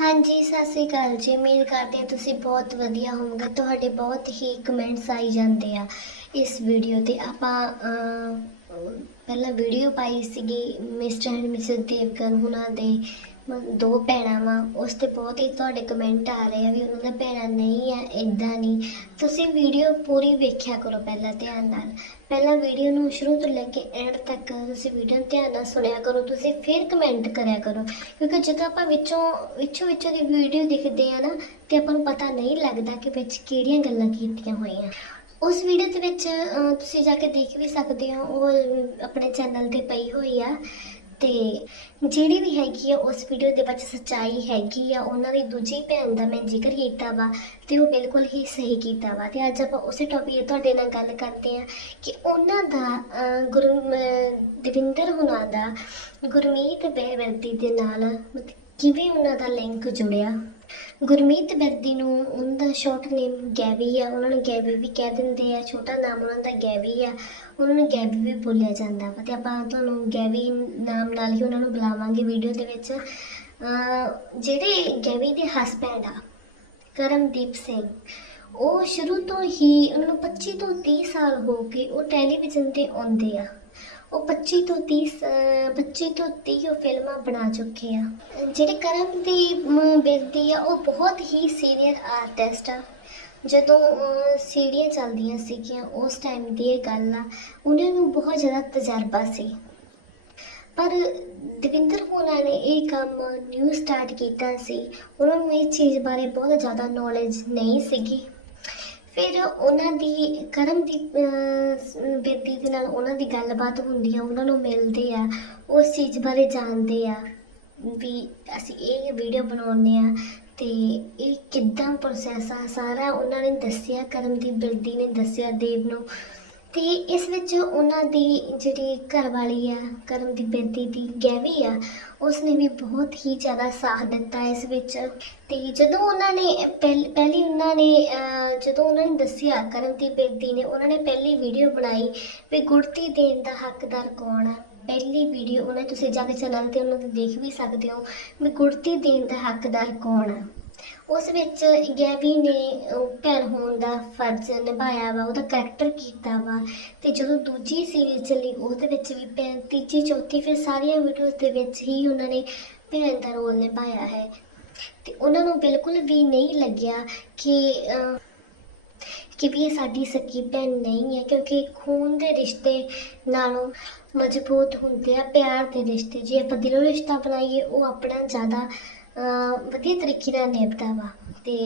ਹਾਂਜੀ, ਸਤਿ ਸ੍ਰੀ ਅਕਾਲ ਜੀ। ਉਮੀਦ ਕਰਦੇ ਹਾਂ ਤੁਸੀਂ ਬਹੁਤ ਵਧੀਆ ਹੋਵੋਗੇ। ਤੁਹਾਡੇ ਬਹੁਤ ਹੀ ਕਮੈਂਟਸ ਆਈ ਜਾਂਦੇ ਆ ਇਸ ਵੀਡੀਓ ਤੇ। ਆਪਾਂ ਪਹਿਲਾਂ ਵੀਡੀਓ ਪਾਈ ਸੀਗੀ ਮਿਸਟਰ ਐਂਡ ਮਿਸਿਸ ਦੇਵਗਨ ਉਹਨਾਂ ਦੇ ਦੋ ਭੈਣਾਂ ਵਾ, ਉਸ ਤੇ ਬਹੁਤ ਹੀ ਤੁਹਾਡੇ ਕਮੈਂਟ ਆ ਰਹੇ ਆ ਵੀ ਉਹਨਾਂ ਦਾ ਭੈਣਾਂ ਨਹੀਂ ਆ ਇਦਾਂ ਨਹੀਂ। ਤੁਸੀਂ ਵੀਡੀਓ ਪੂਰੀ ਵੇਖਿਆ ਕਰੋ ਪਹਿਲਾਂ ਧਿਆਨ ਨਾਲ। ਪਹਿਲਾਂ ਵੀਡੀਓ ਨੂੰ ਸ਼ੁਰੂ ਤੋਂ ਲੈ ਕੇ ਐਂਡ ਤੱਕ ਤੁਸੀਂ ਵੀਡੀਓ ਨੂੰ ਧਿਆਨ ਨਾਲ ਸੁਣਿਆ ਕਰੋ, ਤੁਸੀਂ ਫਿਰ ਕਮੈਂਟ ਕਰਿਆ ਕਰੋ। ਕਿਉਂਕਿ ਜਦੋਂ ਆਪਾਂ ਵਿੱਚੋਂ ਵਿੱਚੋਂ ਵਿੱਚੋਂ ਦੀ ਵੀਡੀਓ ਦੇਖਦੇ ਆ ਨਾ, ਤੇ ਆਪਾਂ ਨੂੰ ਪਤਾ ਨਹੀਂ ਲੱਗਦਾ ਕਿ ਵਿੱਚ ਕਿਹੜੀਆਂ ਗੱਲਾਂ ਕੀਤੀਆਂ ਹੋਈਆਂ। ਉਸ ਵੀਡੀਓ ਦੇ ਵਿੱਚ ਅਹ, ਤੁਸੀਂ ਜਾ ਕੇ ਦੇਖ ਵੀ ਸਕਦੇ ਹੋ ਉਹ ਆਪਣੇ ਚੈਨਲ ਤੇ ਪਈ ਹੋਈ ਆ। ਤੇ ਜਿਹੜੀ ਵੀ ਹੈਗੀ ਆ ਉਸ ਵੀਡੀਓ ਦੇ ਵਿੱਚ ਸੱਚਾਈ ਹੈਗੀ ਆ। ਉਹਨਾਂ ਦੀ ਦੂਜੀ ਭੈਣ ਦਾ ਮੈਂ ਜ਼ਿਕਰ ਕੀਤਾ ਵਾ ਤੇ ਉਹ ਬਿਲਕੁਲ ਹੀ ਸਹੀ ਕੀਤਾ ਵਾ। ਤੇ ਅੱਜ ਆਪਾਂ ਉਸੇ ਟੌਪਿਕ ਤੇ ਤੁਹਾਡੇ ਨਾਲ ਗੱਲ ਕਰਦੇ ਆ ਕਿ ਉਹਨਾਂ ਦਾ ਅਹ, ਗੁਰੂ ਅਹ, ਦਵਿੰਦਰ ਹੁਣਾਂ ਦਾ ਗੁਰਮੀਤ ਬਹਿਵਰਦੀ ਦੇ ਨਾਲ ਮਤਲਬ ਕਿਵੇਂ ਉਹਨਾਂ ਦਾ ਲਿੰਕ ਜੁੜਿਆ? ਗੁਰਮੀਤ ਬੇਵਰਦੀ ਨੂੰ ਉਹਨਾਂ ਦਾ ਸ਼ਾਰਟ ਨੇਮ ਗੈਵੀ ਆ, ਉਹਨਾਂ ਨੂੰ ਗੈਵੀ ਵੀ ਕਹਿ ਦਿੰਦੇ ਆ, ਛੋਟਾ ਨਾਮ ਉਹਨਾਂ ਦਾ ਗੈਵੀ ਆ, ਉਹਨਾਂ ਨੂੰ ਗੈਵੀ ਵੀ ਬੋਲਿਆ ਜਾਂਦਾ ਵਾ ਤੇ ਆਪਾਂ ਤੁਹਾਨੂੰ ਗੈਵੀ ਨਾਮ ਨਾਲ ਹੀ ਉਹਨਾਂ ਨੂੰ ਬੁਲਾਵਾਂਗੇ ਵੀਡੀਓ ਦੇ ਵਿੱਚ। ਜਿਹੜੇ ਗੈਵੀ ਦੇ ਹਸਬੈਂਡ ਆ, ਕਰਮਦੀਪ ਸਿੰਘ, ਉਹ ਸ਼ੁਰੂ ਤੋਂ ਹੀ, ਉਹਨਾਂ ਨੂੰ 25 ਤੋਂ 30 ਸਾਲ ਹੋ ਗਏ ਉਹ ਟੈਲੀਵਿਜ਼ਨ ਤੇ ਆਉਂਦੇ ਆ। ਉਹ 25 ਤੋਂ 30 ਅਹ 25 ਤੋਂ 30 ਉਹ ਫਿਲਮਾਂ ਬਣਾ ਚੁੱਕੇ ਆ। ਜਿਹੜੇ ਕਰਮ ਦੀ ਬੇਦੀ ਆ, ਉਹ ਬਹੁਤ ਹੀ ਸੀਨੀਅਰ ਆਰਟਿਸਟ ਆ। ਜਦੋਂ ਸੀੜੀਆਂ ਚੱਲਦੀਆਂ ਸੀਗੀਆਂ ਉਸ ਟਾਈਮ ਦੀ ਇਹ ਗੱਲ ਆ, ਉਹਨਾਂ ਨੂੰ ਬਹੁਤ ਜ਼ਿਆਦਾ ਤਜਰਬਾ ਸੀ। ਪਰ ਦਵਿੰਦਰ ਹੋਣਾ ਨੇ ਇਹ ਕੰਮ ਨਿਊ ਸਟਾਰਟ ਕੀਤਾ ਸੀ। ਉਹਨਾਂ ਨੂੰ ਇਹ ਚੀਜ਼ ਬਾਰੇ ਬਹੁਤ ਜ਼ਿਆਦਾ ਨੌਲੇਜ ਨਹੀਂ ਸੀਗੀ। ਫਿਰ ਉਹਨਾਂ ਦੀ, ਕਰਮ ਦੀ ਬੇਦੀ ਦੇ ਨਾਲ ਉਹਨਾਂ ਦੀ ਗੱਲਬਾਤ ਹੁੰਦੀ ਆ, ਉਹਨਾਂ ਨੂੰ ਮਿਲਦੇ ਆ, ਉਸ ਚੀਜ਼ ਬਾਰੇ ਜਾਣਦੇ ਆ, ਵੀ ਅਸੀਂ ਇਹ ਵੀਡੀਓ ਬਣਾਉਂਦੇ ਆ ਤੇ ਇਹ ਕਿੱਦਾਂ ਪ੍ਰੋਸੈਸ ਆ, ਸਾਰਾ ਉਹਨਾਂ ਨੇ ਦੱਸਿਆ, ਕਰਮ ਦੀ ਬਿਰਦੀ ਨੇ ਦੱਸਿਆ ਦੇਵ ਨੂੰ। ਤੇ ਇਸ ਵਿੱਚ ਉਹਨਾਂ ਦੀ ਜਿਹੜੀ ਘਰਵਾਲੀ ਆ, ਕਰਮ ਦੀ ਬੇਦੀ ਦੀ ਗੈਵੀ ਆ, ਉਸਨੇ ਵੀ ਬਹੁਤ ਹੀ ਜ਼ਿਆਦਾ ਸਾਥ ਦਿੱਤਾ ਇਸ ਵਿੱਚ। ਤੇ ਜਦੋਂ ਉਹਨਾਂ ਨੇ ਪਹਿਲ- ਪਹਿਲੀ ਉਹਨਾਂ ਨੇ ਜਦੋਂ ਉਹਨਾਂ ਨੇ ਦੱਸਿਆ ਕਰਮਦੀਪ ਬੇਦੀ ਨੇ ਉਹਨਾਂ ਨੇ ਪਹਿਲੀ ਵੀਡੀਓ ਬਣਾਈ ਵੀ ਗੁੜਤੀ ਦੇਣ ਦਾ ਹੱਕਦਾਰ ਕੌਣ ਆ। ਪਹਿਲੀ ਵੀਡੀਓ ਉਹਨਾਂ ਤੁਸੀਂ ਜਾ ਕੇ ਚੈਨਲ ਤੇ ਉਹਨਾਂ ਦੇ ਦੇਖ ਵੀ ਸਕਦੇ ਹੋ ਵੀ ਗੁੜਤੀ ਦੇਣ ਦਾ ਹੱਕਦਾਰ ਕੌਣ ਆ। ਉਸ ਵਿੱਚ ਗੈਵੀ ਨੇ ਭੈਣ ਹੋਣ ਦਾ ਫਰਜ਼ ਨਿਭਾਇਆ ਵਾ, ਉਹਦਾ ਕਰੈਕਟਰ ਕੀਤਾ ਵਾ ਤੇ ਜਦੋਂ ਦੂਜੀ ਸੀਰੀਜ਼ ਚੱਲੀ, ਉਹਦੇ ਵਿੱਚ ਵੀ ਭੈਣ, ਤੀਜੀ, ਚੌਥੀ, ਫਿਰ ਸਾਰੀਆਂ ਵੀਡੀਓਜ਼ ਦੇ ਵਿੱਚ ਹੀ ਉਹਨਾਂ ਨੇ ਭੈਣ ਦਾ ਰੋਲ ਨਿਭਾਇਆ ਹੈ। ਤੇ ਉਹਨਾਂ ਨੂੰ ਬਿਲਕੁਲ ਵੀ ਨਹੀਂ ਲੱਗਿਆ ਕਿ ਕਿ ਵੀ ਇਹ ਸਾਡੀ ਸਕੀ ਭੈਣ ਨਹੀਂ ਹੈ, ਕਿਉਂਕਿ ਖੂਨ ਦੇ ਰਿਸ਼ਤੇ ਨਾਲੋਂ ਮਜ਼ਬੂਤ ਹੁੰਦੇ ਆ, ਪਿਆਰ ਦੇ ਰਿਸ਼ਤੇ। ਜੇ ਆਪਾਂ ਦਿਲੋਂ ਰਿਸ਼ਤਾ ਬਣਾਈਏ, ਉਹ ਆਪਣਾ ਜ਼ਿਆਦਾ ਵਧੀਆ ਤਰੀਕੇ ਨਾਲ ਨਿਭਦਾ ਵਾ। ਤੇ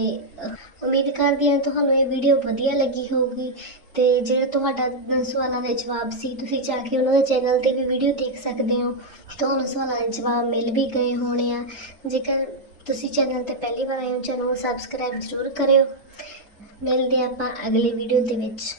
ਉਮੀਦ ਕਰਦੀ ਹਾਂ ਤੁਹਾਨੂੰ ਇਹ ਵੀਡੀਓ ਵਧੀਆ ਲੱਗੀ ਹੋਊਗੀ। ਤੇ ਜਿਹੜਾ ਤੁਹਾਡਾ ਸਵਾਲਾਂ ਦੇ ਜਵਾਬ ਸੀ, ਤੁਸੀਂ ਜਾ ਕੇ ਉਹਨਾਂ ਦੇ ਚੈਨਲ ਤੇ ਵੀ ਵੀਡੀਓ ਦੇਖ ਸਕਦੇ ਹੋ। ਤੁਹਾਨੂੰ ਸਵਾਲਾਂ ਦੇ ਜਵਾਬ ਮਿਲ ਵੀ ਗਏ ਹੋਣੇ ਆ। ਜੇਕਰ ਤੁਸੀਂ ਚੈਨਲ ਤੇ ਪਹਿਲੀ ਵਾਰ ਆਏ ਹੋ, ਚੈਨਲ ਨੂੰ ਸਬਸਕ੍ਰਾਈਬ ਜ਼ਰੂਰ ਕਰਿਓ। ਮਿਲਦੇ ਹਾਂ ਆਪਾਂ ਅਗਲੇ ਵੀਡੀਓ ਦੇ ਵਿੱਚ।